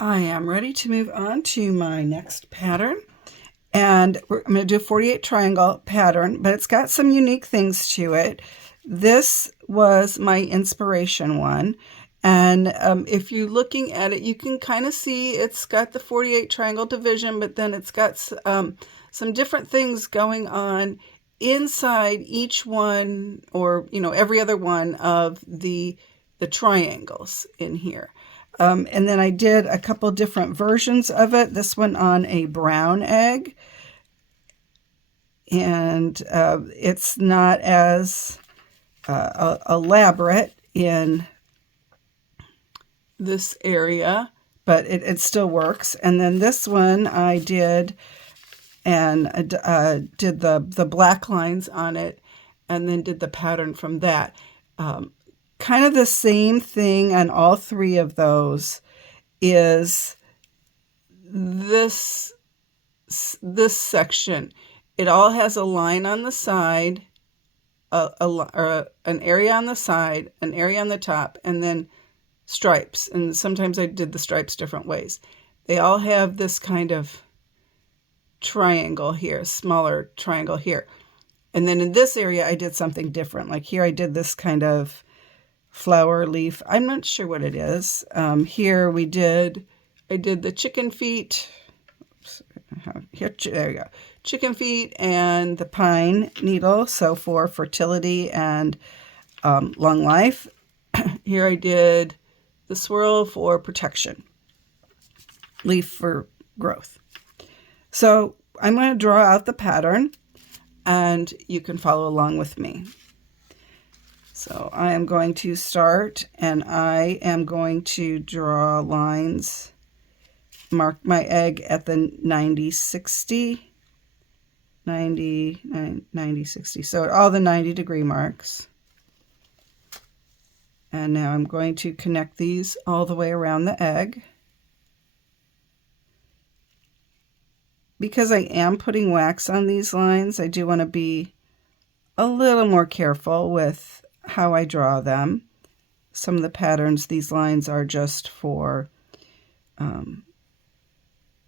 I am ready to move on to my next pattern, and I'm going to do a 48 triangle pattern, but it's got some unique things to it. This was my inspiration one, and if you're looking at it, you can kind of see it's got the 48 triangle division, but then it's got some different things going on inside each one, or every other one of the triangles in here. And then I did a couple different versions of it. This one on a brown egg. And it's not as elaborate in this area, but it still works. And then this one I did, and did the black lines on it, and then did the pattern from that. Kind of the same thing on all three of those is this section. It all has a line on the side, or an area on the side, an area on the top, and then stripes. And sometimes I did the stripes different ways. They all have this kind of triangle here, smaller triangle here. And then in this area, I did something different. Like here, I did this kind of flower leaf. I'm not sure what it is. Here I did the chicken feet. Oops, here, there you go. Chicken feet and the pine needle. So for fertility and long life. Here I did the swirl for protection. Leaf for growth. So I'm going to draw out the pattern, and you can follow along with me. So I am going to start, and I am going to draw lines, mark my egg at the 90, 60, 90, 90, 60. So all the 90-degree marks. And now I'm going to connect these all the way around the egg. Because I am putting wax on these lines, I do want to be a little more careful with how I draw them. Some of the patterns, these lines are just for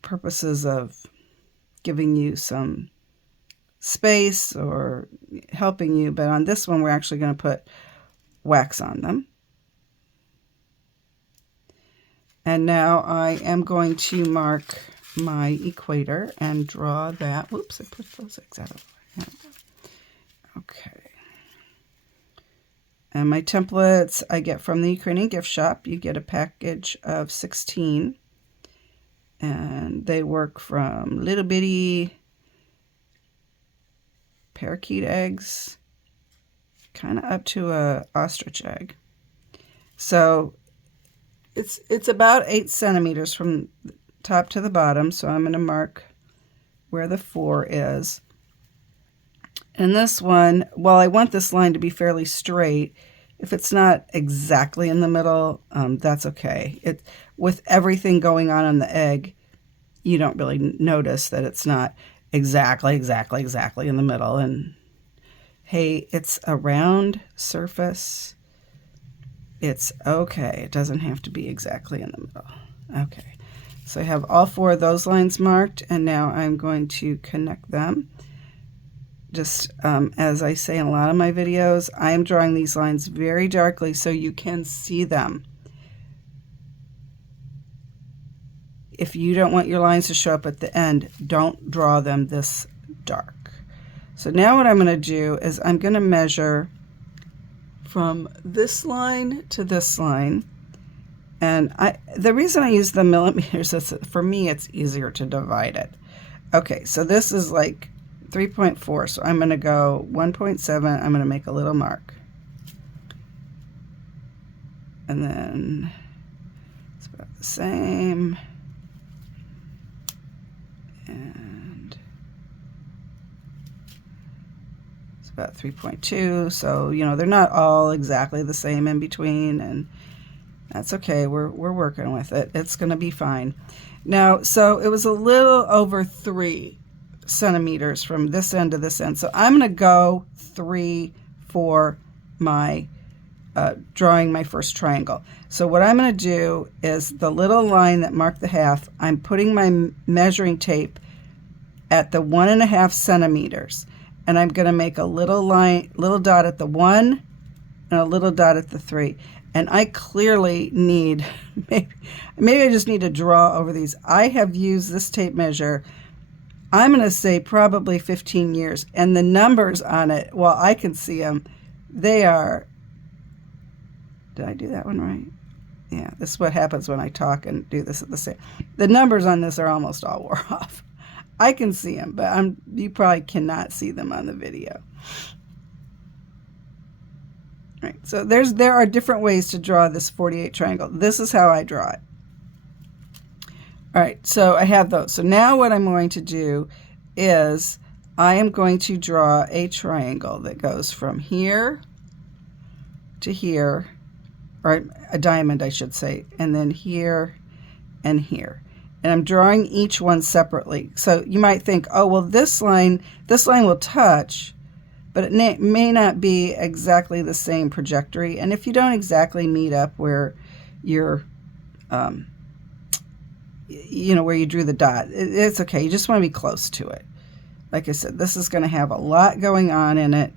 purposes of giving you some space or helping you, but on this one we're actually going to put wax on them. And now I am going to mark my equator and draw that. Whoops, I put those eggs out of the way. Okay. And my templates I get from the Ukrainian gift shop. You get a package of 16. And they work from little bitty parakeet eggs, kind of up to a ostrich egg. So it's about 8 centimeters from the top to the bottom. So I'm going to mark where the 4 is. And this one, while I want this line to be fairly straight, if it's not exactly in the middle, that's okay. With everything going on the egg, you don't really notice that it's not exactly in the middle. And hey, it's a round surface. It's okay. It doesn't have to be exactly in the middle. Okay. So I have all 4 of those lines marked, and now I'm going to connect them. Just as I say in a lot of my videos, I am drawing these lines very darkly so you can see them. If you don't want your lines to show up at the end, don't draw them this dark. So now what I'm going to do is I'm going to measure from this line to this line. And the reason I use the millimeters is for me it's easier to divide it. Okay, so this is like 3.4, so I'm going to go 1.7. I'm going to make a little mark. And then it's about the same. And it's about 3.2. So, they're not all exactly the same in between, and that's okay. We're working with it. It's going to be fine. Now, so it was a little over 3 centimeters from this end to this end. So I'm going to go 3 for my drawing my first triangle. So what I'm going to do is the little line that marked the half, I'm putting my measuring tape at the 1.5 centimeters, and I'm going to make a little line, little dot at the 1 and a little dot at the 3. And I clearly need, maybe I just need to draw over these. I have used this tape measure, I'm going to say probably 15 years, and the numbers on it, well, I can see them, they are, did I do that one right? Yeah, this is what happens when I talk and do this at the same. The numbers on this are almost all wore off. I can see them, but you probably cannot see them on the video. Right, so there are different ways to draw this 48 triangle. This is how I draw it. All right, so I have those. So now what I'm going to do is I am going to draw a triangle that goes from here to here, or a diamond, I should say, and then here and here. And I'm drawing each one separately. So you might think, oh, well, this line will touch, but it may not be exactly the same trajectory. And if you don't exactly meet up where you're, where you drew the dot, it's okay. You just want to be close to it. Like I said, this is going to have a lot going on in it.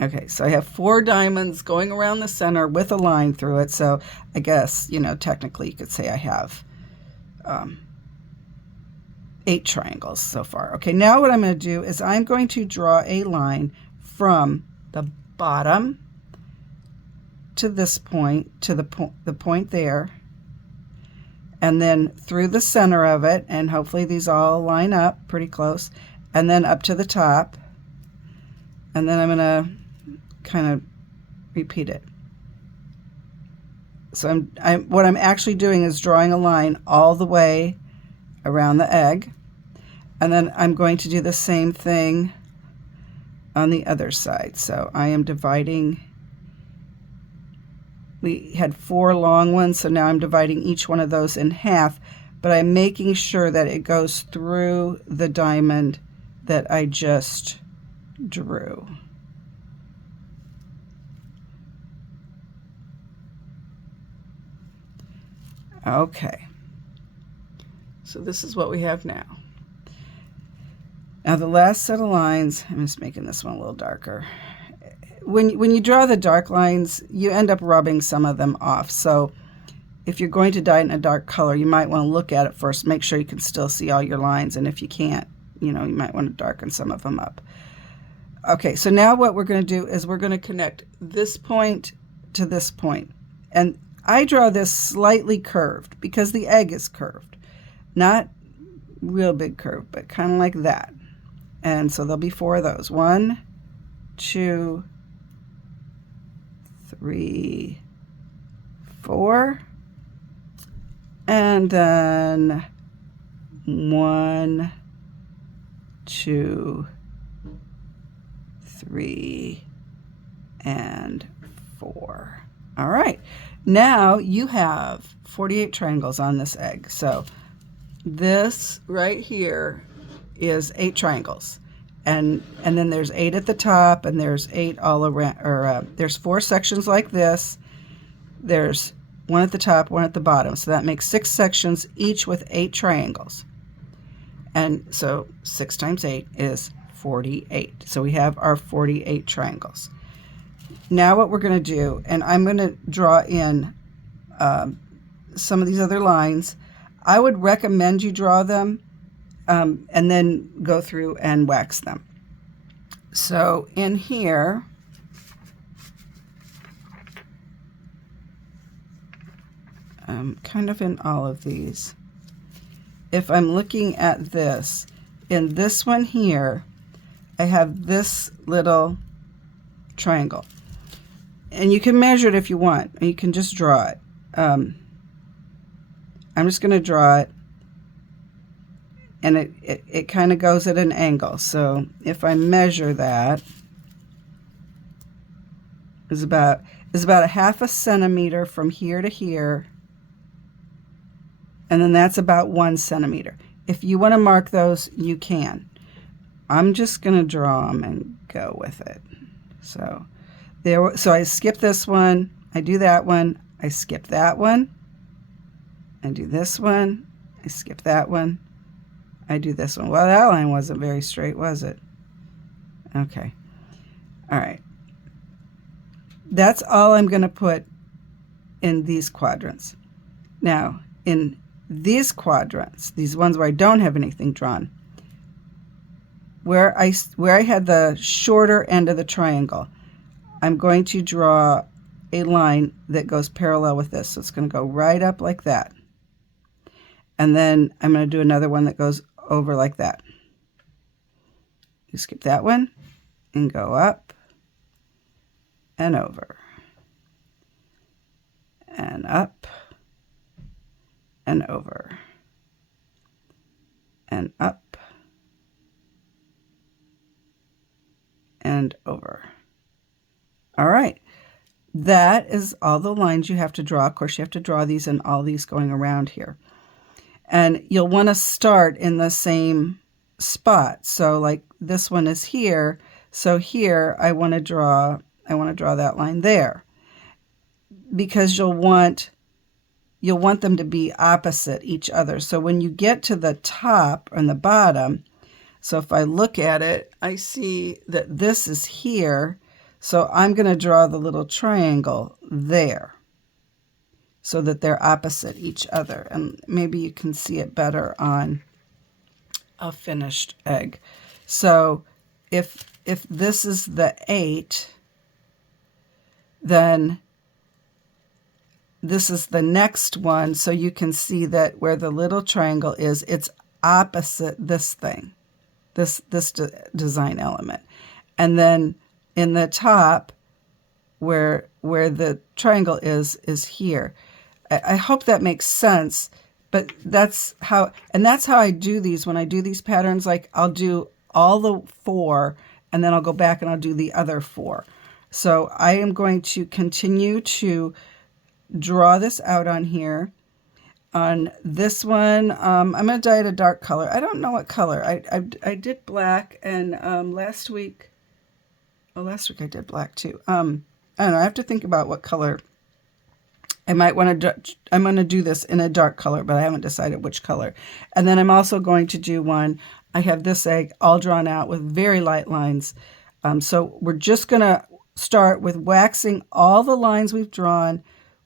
Okay, so I have 4 diamonds going around the center with a line through it. So I guess, technically you could say I have 8 triangles so far. Okay, now what I'm going to do is I'm going to draw a line from the bottom to this point, to the point there, and then through the center of it, and hopefully these all line up pretty close, and then up to the top, and then I'm going to kind of repeat it. So what I'm actually doing is drawing a line all the way around the egg, and then I'm going to do the same thing on the other side. So I am dividing, we had 4 long ones, so now I'm dividing each one of those in half, but I'm making sure that it goes through the diamond that I just drew. Okay, so this is what we have now. Now the last set of lines, I'm just making this one a little darker. When you draw the dark lines, you end up rubbing some of them off. So if you're going to dye it in a dark color, you might want to look at it first, make sure you can still see all your lines, and if you can't, you might want to darken some of them up. Okay, so now what we're going to do is we're going to connect this point to this point. And I draw this slightly curved because the egg is curved. Not real big curve, but kind of like that. And so there'll be 4 of those. 1, 2, 3, 4. And then 1, 2, 3, and 4. All right. Now you have 48 triangles on this egg. So this right here is 8 triangles. And then there's 8 at the top, and there's 8 all around, or there's 4 sections like this. There's 1 at the top, 1 at the bottom. So that makes 6 sections, each with 8 triangles. And so 6 times 8 is 48. So we have our 48 triangles. Now what we're going to do, and I'm going to draw in some of these other lines. I would recommend you draw them and then go through and wax them. So in here, kind of in all of these, if I'm looking at this, in this one here, I have this little triangle. And you can measure it if you want, and you can just draw it. I'm just going to draw it, and it kind of goes at an angle. So if I measure that, is about a 1/2 centimeter from here to here, and then that's about 1 centimeter. If you want to mark those, you can. I'm just going to draw them and go with it. So I skip this one, I do that one, I skip that one, I do this one, I skip that one, I do this one. Well, that line wasn't very straight, was it? Okay. All right. That's all I'm going to put in these quadrants. Now, in these quadrants, these ones where I don't have anything drawn, where I had the shorter end of the triangle, I'm going to draw a line that goes parallel with this. So it's going to go right up like that. And then I'm going to do another one that goes over like that. You skip that one and go up and over and up and over and up and over. All right, that is all the lines you have to draw. Of course, you have to draw these and all these going around here. And you'll want to start in the same spot. So like this one is here. So here I want to draw that line there, because you'll want them to be opposite each other. So when you get to the top and the bottom, so if I look at it, I see that this is here. So I'm going to draw the little triangle there so that they're opposite each other. And maybe you can see it better on a finished egg. So if this is the 8, then this is the next one. So you can see that where the little triangle is, it's opposite this thing, this design element. And then in the top, where the triangle is here. I hope that makes sense, but that's how I do these. When I do these patterns, like I'll do all the 4, and then I'll go back and I'll do the other 4. So I am going to continue to draw this out on here. On this one, I'm going to dye it a dark color. I don't know what color. I did black, and last week I did black too. I don't know. I have to think about what color. I might want to. I'm going to do this in a dark color, but I haven't decided which color. And then I'm also going to do one. I have this egg all drawn out with very light lines. So we're just going to start with waxing all the lines we've drawn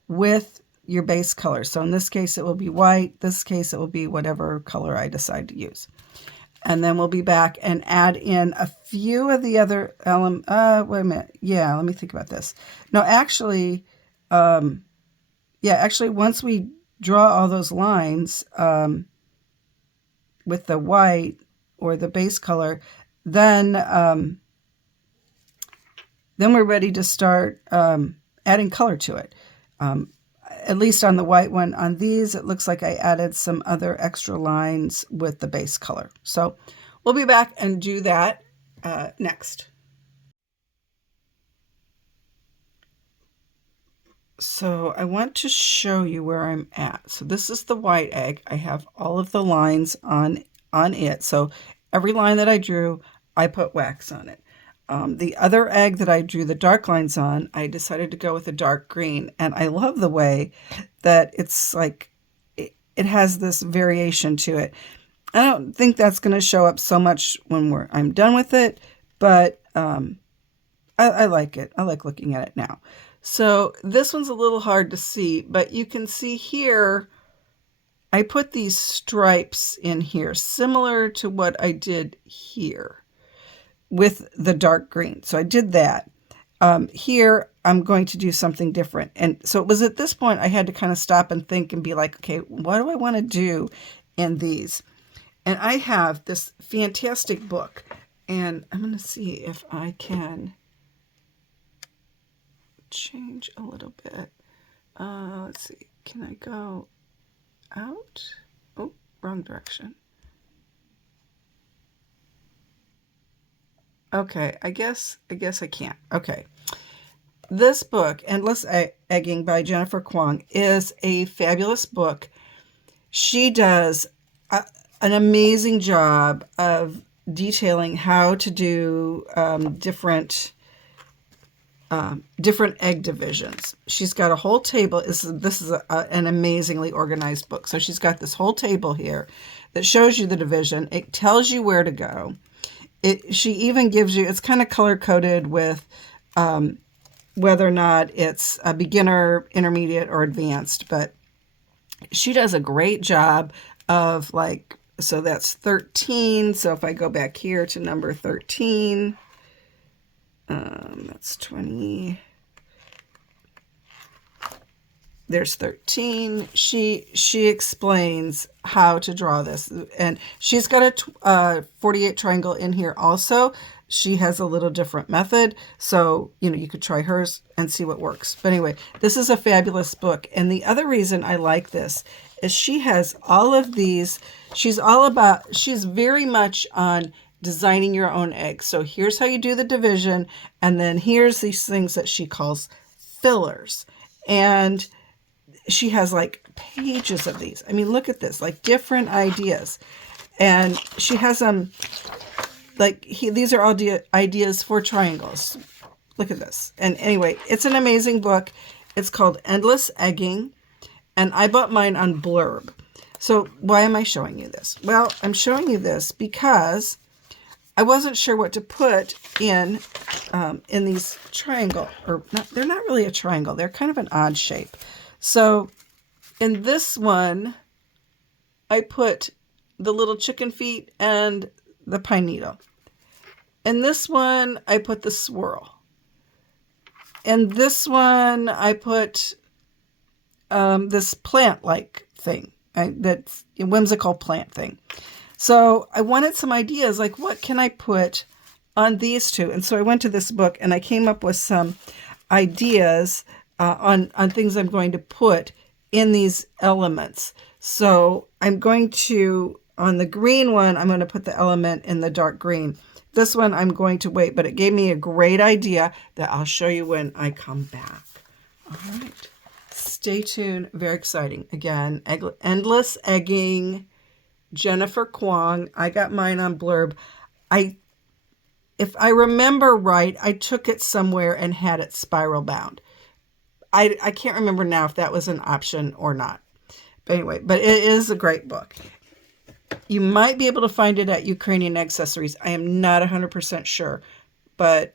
with your base color. So in this case, it will be white. This case, it will be whatever color I decide to use. And then we'll be back and add in a few of the other elements. Wait a minute. Yeah, let me think about this. No, actually, once we draw all those lines with the white or the base color, then we're ready to start adding color to it. At least on the white one. On these, it looks like I added some other extra lines with the base color. So we'll be back and do that next. So I want to show you where I'm at. So this is the white egg. I have all of the lines on it. So every line that I drew, I put wax on it. The other egg that I drew the dark lines on, I decided to go with a dark green. And I love the way that it's like, it has this variation to it. I don't think that's going to show up so much when I'm done with it, but I like it. I like looking at it now. So this one's a little hard to see, but you can see here, I put these stripes in here, similar to what I did here with the dark green. So I did that. Here, I'm going to do something different. And so it was at this point I had to kind of stop and think and be like, okay, what do I want to do in these? And I have this fantastic book, and I'm going to see if I can change a little bit. Let's see. Can I go out? Oh, wrong direction. Okay, I guess I can't. Okay. This book, Endless Egging by Jennifer Kwong, is a fabulous book. She does an amazing job of detailing how to do different egg divisions. She's got a whole table. This is an amazingly organized book. So she's got this whole table here that shows you the division. It tells you where to go. She even gives you, it's kind of color-coded with whether or not it's a beginner, intermediate, or advanced. But she does a great job of like, so that's 13. So if I go back here to number 13, that's 20. There's 13. She explains how to draw this, and she's got a 48 triangle in here also. She has a little different method, so you could try hers and see what works. But anyway, this is a fabulous book, and the other reason I like this is she has all of these. She's very much on designing your own eggs. So here's how you do the division, and then here's these things that she calls fillers, and she has like pages of these. I mean, look at this, like different ideas, and she has these are all ideas for triangles. Look at this. And anyway, it's an amazing book. It's called Endless Egging, and I bought mine on Blurb. So why am I showing you this? Well, I'm showing you this because I wasn't sure what to put in these triangle, or not, they're not really a triangle. They're kind of an odd shape. So in this one, I put the little chicken feet and the pine needle. In this one, I put the swirl. In this one, I put this plant-like thing, that's a whimsical plant thing. So I wanted some ideas, like what can I put on these two? And so I went to this book and I came up with some ideas on things I'm going to put in these elements. So I'm going to, on the green one, I'm going to put the element in the dark green. This one I'm going to wait, but it gave me a great idea that I'll show you when I come back. All right. Stay tuned. Very exciting. Again, Endless Egging, Jennifer Kwong. I got mine on Blurb. If I remember right, I took it somewhere and had it spiral bound. I can't remember now if that was an option or not. But anyway, but it is a great book. You might be able to find it at Ukrainian Accessories. I am not 100% sure. But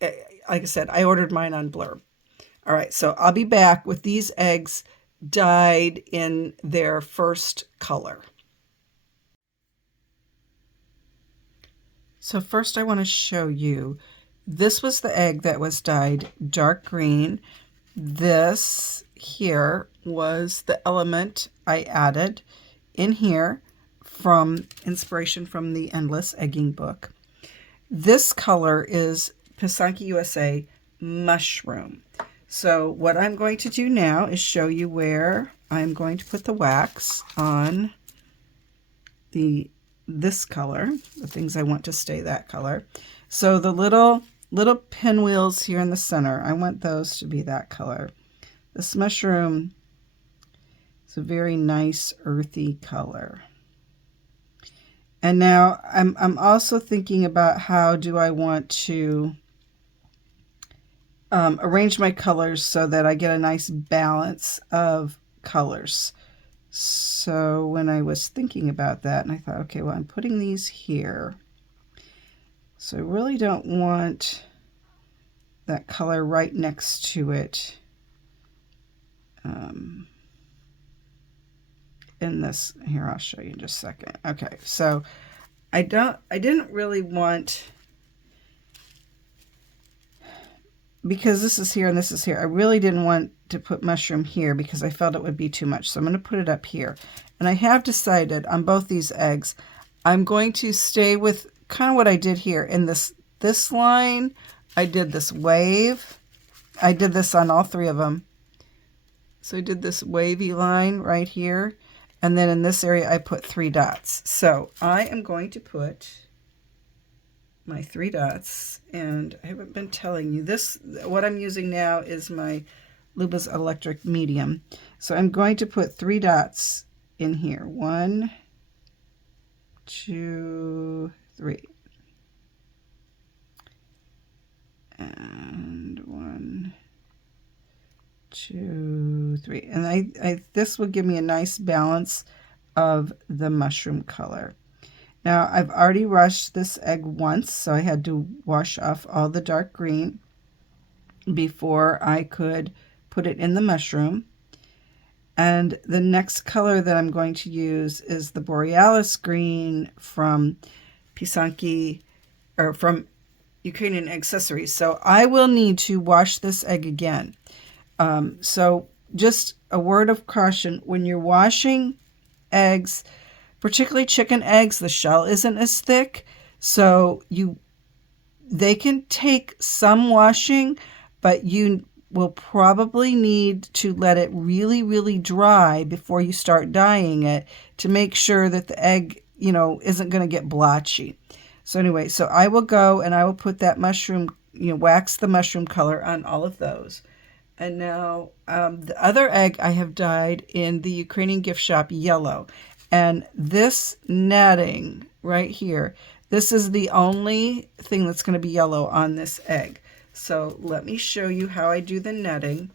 like I said, I ordered mine on Blurb. All right, so I'll be back with these eggs dyed in their first color. So first I want to show you, this was the egg that was dyed dark green. This here was the element I added in here from inspiration from the Endless Egging book. This color is Pysanky USA Mushroom. So what I'm going to do now is show you where I'm going to put the wax on this color, the things I want to stay that color. So the little pinwheels here in the center, I want those to be that color. This mushroom is a very nice earthy color. And now I'm also thinking about how do I want to arrange my colors so that I get a nice balance of colors. So when I was thinking about that, and I thought, okay, well, I'm putting these here. So I really don't want that color right next to it in this. Here, I'll show you in just a second. Okay, so I didn't really want, because this is here and this is here, I really didn't want to put mushroom here because I felt it would be too much. So I'm going to put it up here. And I have decided on both these eggs, I'm going to stay with kind of what I did here. In this line, I did this wave. I did this on all three of them. So I did this wavy line right here. And then in this area, I put 3 dots. So I am going to put my 3 dots, and I haven't been telling you this. What I'm using now is my Luba's electric medium. So I'm going to put 3 dots in here. 1, 2, 3. And 1, 2, 3. And this will give me a nice balance of the mushroom color. Now I've already washed this egg once, so I had to wash off all the dark green before I could put it in the mushroom. And the next color that I'm going to use is the Borealis green from Pysanky, or from Ukrainian Accessories. So I will need to wash this egg again. So just a word of caution, when you're washing eggs, particularly chicken eggs, the shell isn't as thick, so they can take some washing, but you will probably need to let it really, really dry before you start dyeing it to make sure that the egg, isn't going to get blotchy. So anyway, so I will go and I will put that mushroom, wax the mushroom color on all of those. And now the other egg I have dyed in the Ukrainian gift shop yellow. And this netting right here, this is the only thing that's going to be yellow on this egg. So let me show you how I do the netting.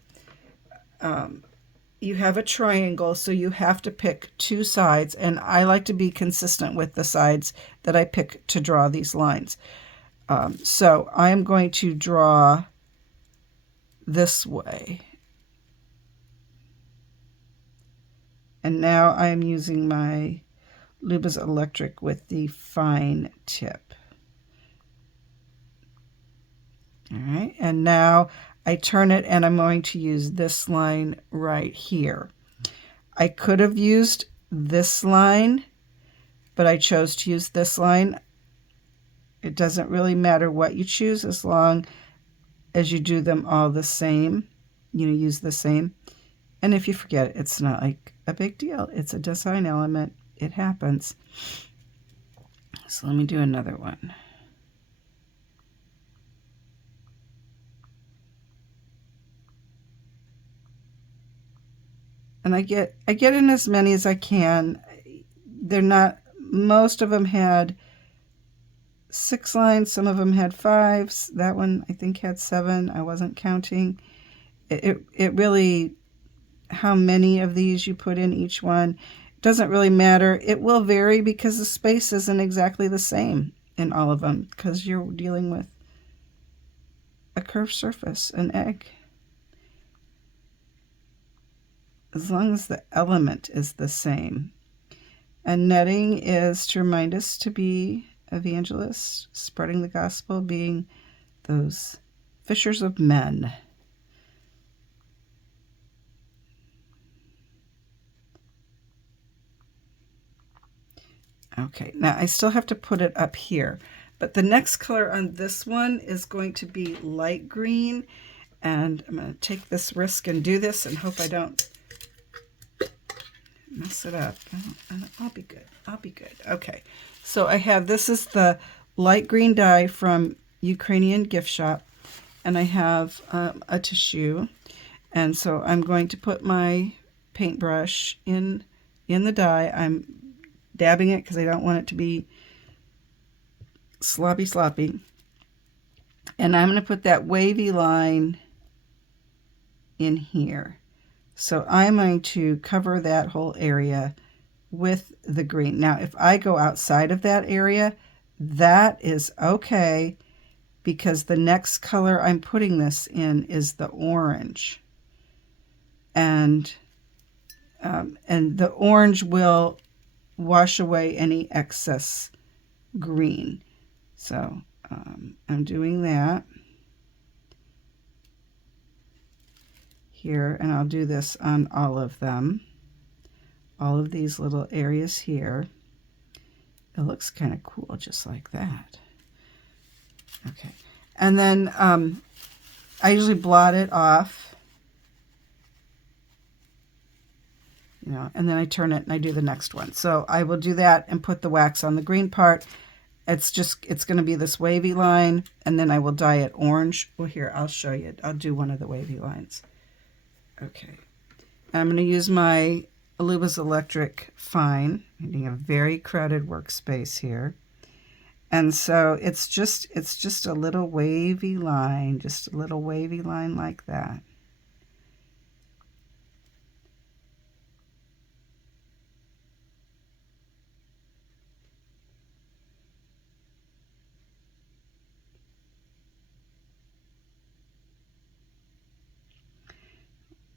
You have a triangle, so you have to pick 2 sides, and I like to be consistent with the sides that I pick to draw these lines. So I am going to draw this way. And now I am using my Luba's Electric with the fine tip. All right, and now I turn it and I'm going to use this line right here. I could have used this line, but I chose to use this line. It doesn't really matter what you choose as long as you do them all the same, use the same. And if you forget, it's not like a big deal. It's a design element. It happens. So let me do another one. And I get in as many as I can. They're not, most of them had 6 lines, some of them had 5. That one I think had 7. I wasn't counting. It really, how many of these you put in each one doesn't really matter. It will vary because the space isn't exactly the same in all of them, because you're dealing with a curved surface, an egg. As long as the element is the same. And netting is to remind us to be evangelists, spreading the gospel, being those fishers of men. Okay, now I still have to put it up here, but the next color on this one is going to be light green, and I'm going to take this risk and do this and hope I don't mess it up. I'll be good. I'll be good. Okay, so I have, this is the light green dye from Ukrainian gift shop, and I have a tissue, and so I'm going to put my paintbrush in the dye. I'm dabbing it because I don't want it to be sloppy. And I'm going to put that wavy line in here. So I'm going to cover that whole area with the green. Now, if I go outside of that area, that is okay, because the next color I'm putting this in is the orange. And the orange will wash away any excess green. So I'm doing that here, and I'll do this on all of them, all of these little areas here. It looks kind of cool just like that. Okay, and then I usually blot it off, and then I turn it and I do the next one. So I will do that and put the wax on the green part. It's going to be this wavy line, and then I will dye it orange. Well, here, I'll show you. I'll do one of the wavy lines. Okay. I'm going to use my Aluba's Electric Fine, getting a very crowded workspace here. And so it's just a little wavy line, just a little wavy line like that.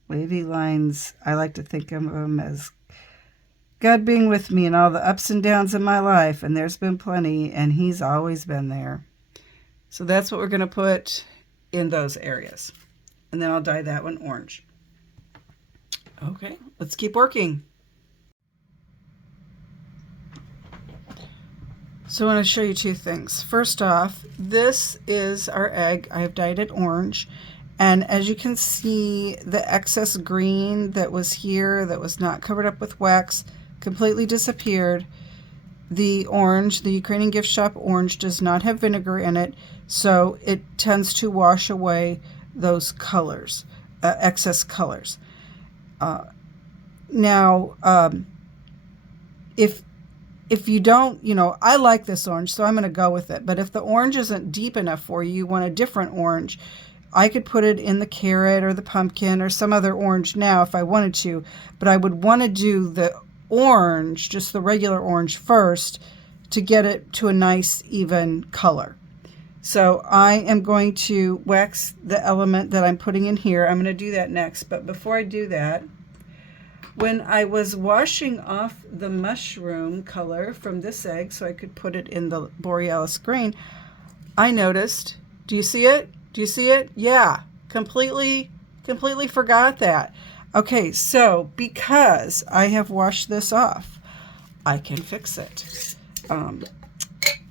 Wavy lines, I like to think of them as God being with me in all the ups and downs of my life, and there's been plenty, and He's always been there. So that's what we're going to put in those areas. And then I'll dye that one orange. Okay, let's keep working. So I want to show you two things. First off, this is our egg. I have dyed it orange. And as you can see, the excess green that was here, that was not covered up with wax, completely disappeared. The orange, the Ukrainian gift shop orange, does not have vinegar in it, so it tends to wash away those colors, excess colors. If you don't, I like this orange, so I'm going to go with it. But if the orange isn't deep enough for you, you want a different orange, I could put it in the carrot or the pumpkin or some other orange now if I wanted to, but I would want to do the orange, just the regular orange first, to get it to a nice even color. So I am going to wax the element that I'm putting in here. I'm going to do that next, but before I do that, when I was washing off the mushroom color from this egg so I could put it in the Borealis green, I noticed, do you see it? Do you see it? Yeah, completely forgot that. Okay, so because I have washed this off, I can fix it.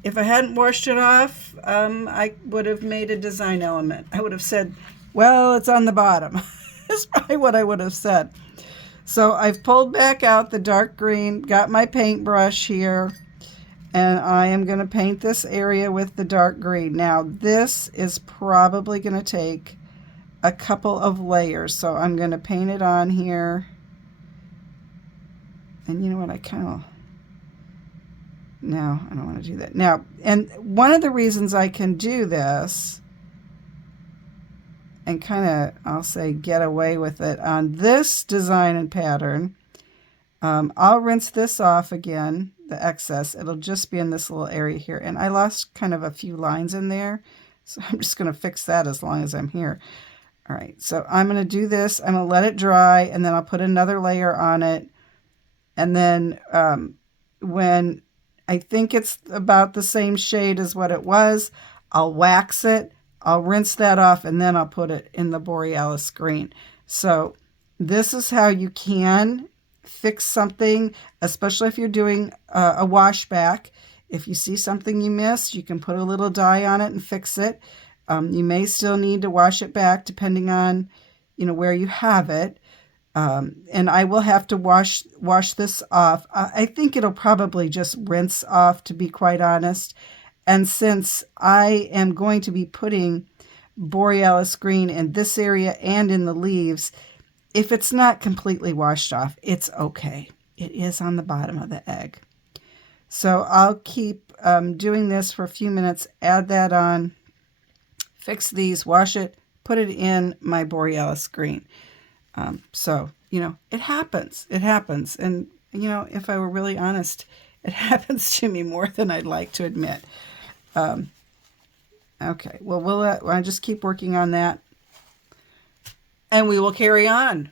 If I hadn't washed it off, I would have made a design element. I would have said, well, it's on the bottom. That's probably what I would have said. So I've pulled back out the dark green, got my paintbrush here, and I am going to paint this area with the dark green. Now, this is probably going to take a couple of layers, so I'm going to paint it on here. And you know what, no, I don't want to do that. Now, and one of the reasons I can do this and kind of, I'll say, get away with it on this design and pattern, I'll rinse this off again, the excess. It'll just be in this little area here. And I lost kind of a few lines in there, so I'm just going to fix that as long as I'm here. All right, so I'm going to do this. I'm going to let it dry, and then I'll put another layer on it. And then when I think it's about the same shade as what it was, I'll wax it. I'll rinse that off, and then I'll put it in the Borealis green. So this is how you can fix something, especially if you're doing a wash back. If you see something you missed, you can put a little dye on it and fix it. You may still need to wash it back depending on, where you have it. And I will have to wash this off. I think it'll probably just rinse off, to be quite honest. And since I am going to be putting Borealis green in this area and in the leaves, if it's not completely washed off, it's okay. It is on the bottom of the egg. So I'll keep doing this for a few minutes, add that on, fix these, wash it, put it in my Borealis green. So, it happens. It happens. And, if I were really honest, it happens to me more than I'd like to admit. Okay, well, I'll just keep working on that, and we will carry on.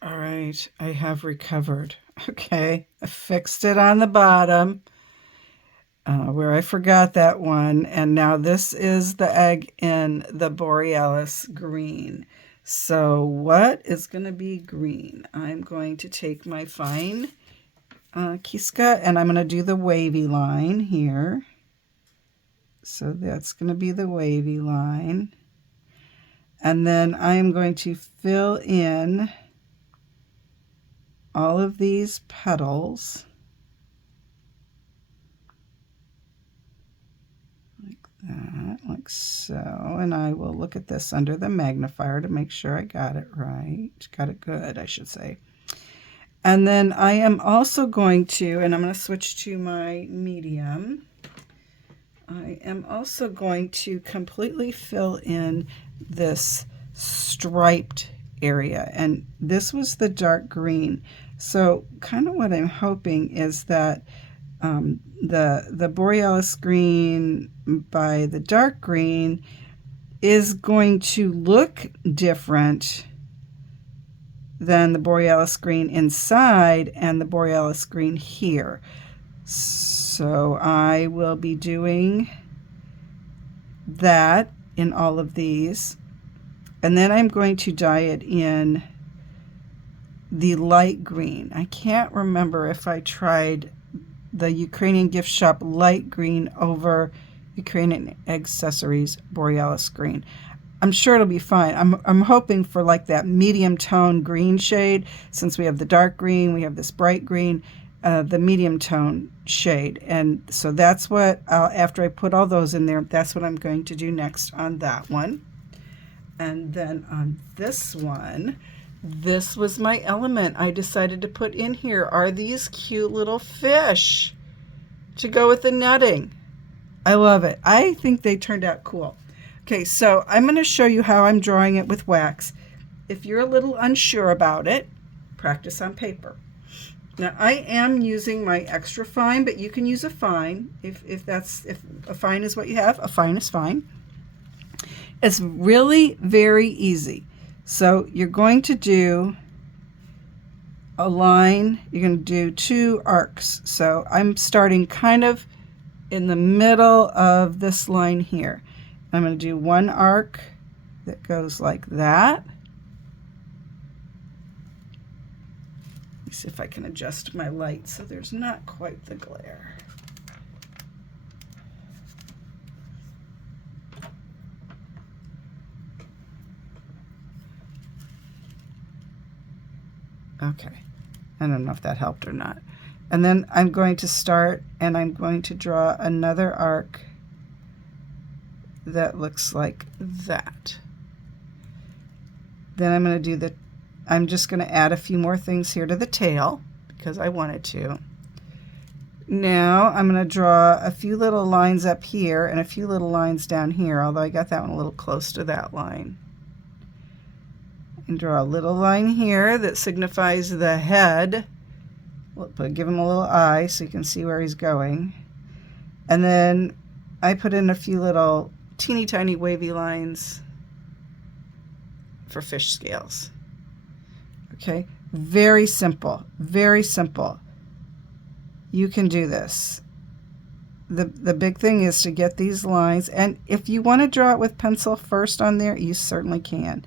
All right, I have recovered. Okay, I fixed it on the bottom where I forgot that one, and now this is the egg in the Borealis green. So what is going to be green? I'm going to take my fine Kiska, and I'm going to do the wavy line here. So that's going to be the wavy line. And then I am going to fill in all of these petals like that. Let's like so. And I will look at this under the magnifier to make sure I got it right. Got it good, I should say. And then I am also going to, and I'm going to switch to my medium. I am also going to completely fill in this striped area. And this was the dark green. So kind of what I'm hoping is that the Borealis green by the dark green is going to look different than the Borealis green inside and the Borealis green here. So I will be doing that in all of these. And then I'm going to dye it in the light green. I can't remember if I tried the Ukrainian Gift Shop light green over Ukrainian Accessories Borealis green. I'm sure it'll be fine. I'm hoping for like that medium tone green shade. Since we have the dark green, we have this bright green, the medium tone shade. And so that's what, after I put all those in there, that's what I'm going to do next on that one. And then on this one, this was my element I decided to put in here, are these cute little fish to go with the netting. I love it. I think they turned out cool. Okay, so I'm going to show you how I'm drawing it with wax. If you're a little unsure about it, practice on paper. Now I am using my extra fine, but you can use a fine. If a fine is what you have, a fine is fine. It's really very easy. So you're going to do a line, you're going to do 2 arcs. So I'm starting kind of in the middle of this line here. I'm going to do 1 arc that goes like that. Let me see if I can adjust my light so there's not quite the glare. Okay, I don't know if that helped or not. And then I'm going to start and I'm going to draw another arc that looks like that. Then I'm going to do I'm just going to add a few more things here to the tail because I wanted to. Now I'm going to draw a few little lines up here and a few little lines down here, although I got that one a little close to that line. And draw a little line here that signifies the head. Give him a little eye so you can see where he's going. And then I put in a few little teeny tiny wavy lines for fish scales. Okay, very simple, very simple. You can do this. The big thing is to get these lines, and if you want to draw it with pencil first on there, you certainly can.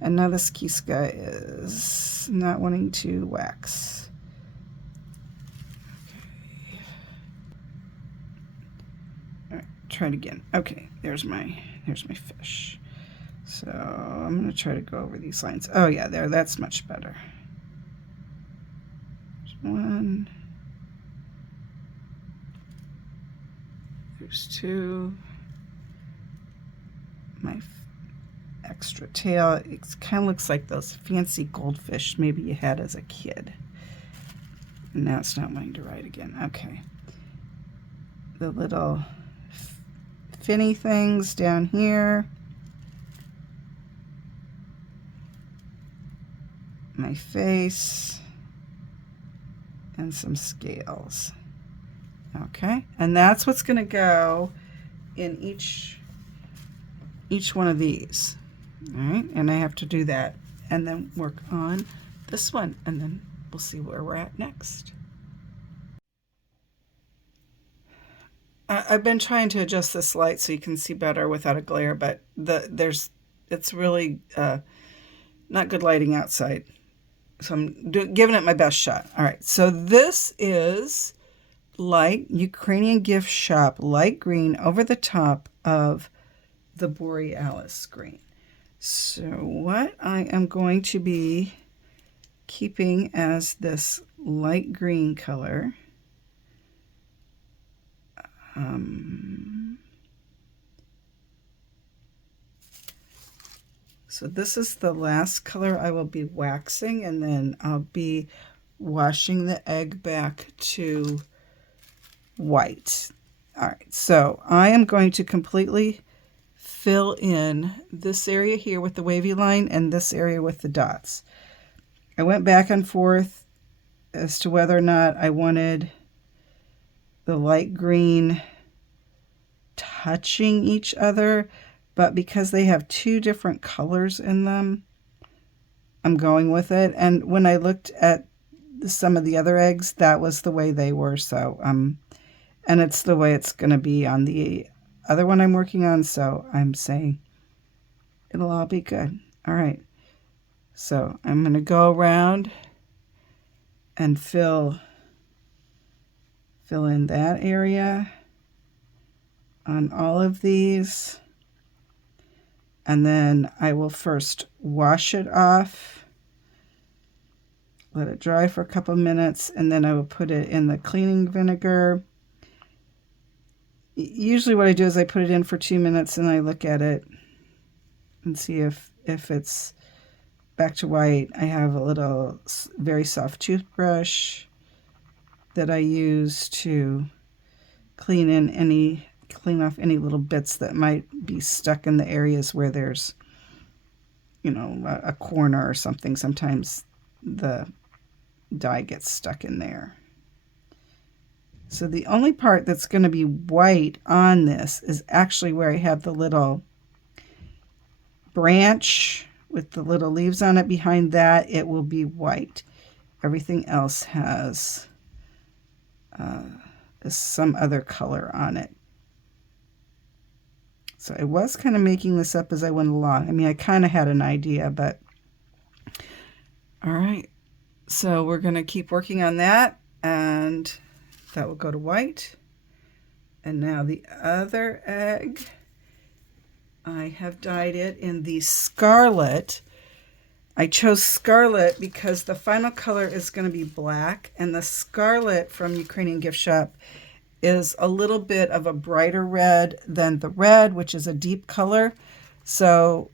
And now this Kiska is not wanting to wax. Okay. All right, try it again. Okay, there's my fish. So I'm going to try to go over these lines. Oh yeah, that's much better. There's 1. There's 2. My extra tail, it kind of looks like those fancy goldfish maybe you had as a kid. And now it's not wanting to write again. Okay. The little finny things down here. My face. And some scales. Okay. And that's what's going to go in each one of these. All right, and I have to do that and then work on this one, and then we'll see where we're at next. I've been trying to adjust this light so you can see better without a glare, but it's really not good lighting outside. So I'm giving it my best shot. All right, so this is light Ukrainian Gift Shop light green over the top of the Borealis green. So what I am going to be keeping as this light green color, So this is the last color I will be waxing, and then I'll be washing the egg back to white. All right, so I am going to completely fill in this area here with the wavy line and this area with the dots. I went back and forth as to whether or not I wanted the light green touching each other, but because they have two different colors in them, I'm going with it. And when I looked at some of the other eggs, that was the way they were. So, and it's the way it's going to be on the other one I'm working on. So I'm saying it'll all be good. All right. So I'm going to go around and fill in that area on all of these. And then I will first wash it off, let it dry for a couple minutes, and then I will put it in the cleaning vinegar. Usually what I do is I put it in for 2 minutes and I look at it and see if it's back to white. I have a little very soft toothbrush that I use to clean off any little bits that might be stuck in the areas where there's, you know, a corner or something. Sometimes the dye gets stuck in there. So the only part that's going to be white on this is actually where I have the little branch with the little leaves on it. Behind that, it will be white. Everything else has some other color on it. So I was kind of making this up as I went along. I mean, I kind of had an idea, but all right. So we're going to keep working on that, and that will go to white. And now the other egg, I have dyed it in the scarlet. I chose scarlet because the final color is going to be black, and the scarlet from Ukrainian Gift Shop is a little bit of a brighter red than the red, which is a deep color. So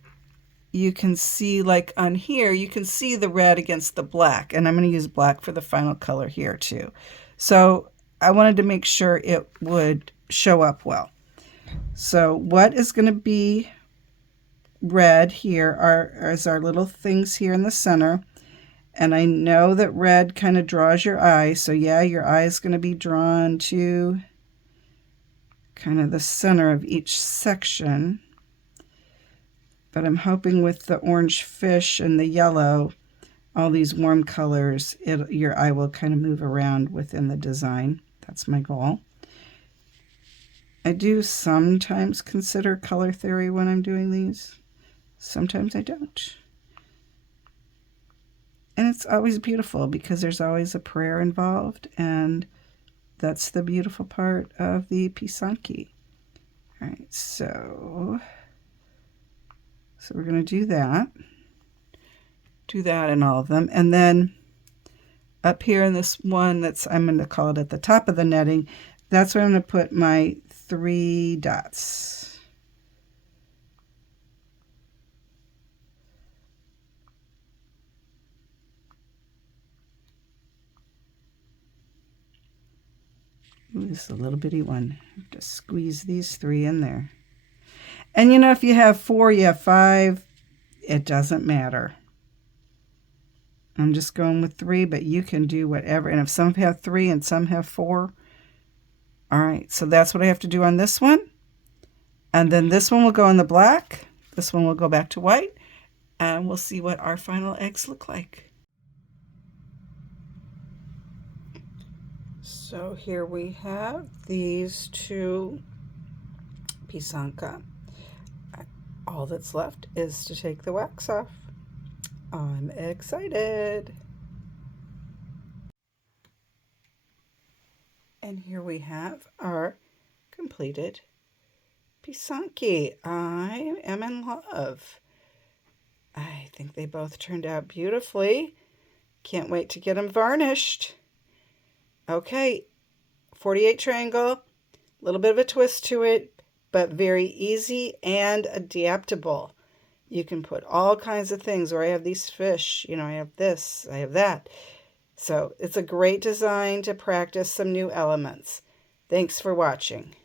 you can see, like on here, you can see the red against the black, and I'm going to use black for the final color here too. So I wanted to make sure it would show up well. So what is going to be red here is our little things here in the center. And I know that red kind of draws your eye. So yeah, your eye is going to be drawn to kind of the center of each section. But I'm hoping with the orange fish and the yellow, all these warm colors, your eye will kind of move around within the design. That's my goal. I do sometimes consider color theory when I'm doing these. Sometimes I don't. And it's always beautiful because there's always a prayer involved, and that's the beautiful part of the Pysanky. All right, so we're going to do that. Do that in all of them. And then up here in this one I'm going to call it at the top of the netting, that's where I'm going to put my 3 dots. Ooh, this is a little bitty one. Just squeeze these 3 in there. And you know, if you have 4, you have 5, it doesn't matter. I'm just going with 3, but you can do whatever. And if some have 3 and some have 4, all right, so that's what I have to do on this one. And then this one will go in the black. This one will go back to white. And we'll see what our final eggs look like. So here we have these 2 Pysanky. All that's left is to take the wax off. I'm excited. And here we have our completed Pysanky. I am in love. I think they both turned out beautifully. Can't wait to get them varnished. Okay, 48 triangle, a little bit of a twist to it, but very easy and adaptable. You can put all kinds of things, or I have these fish, I have this, I have that. So it's a great design to practice some new elements. Thanks for watching.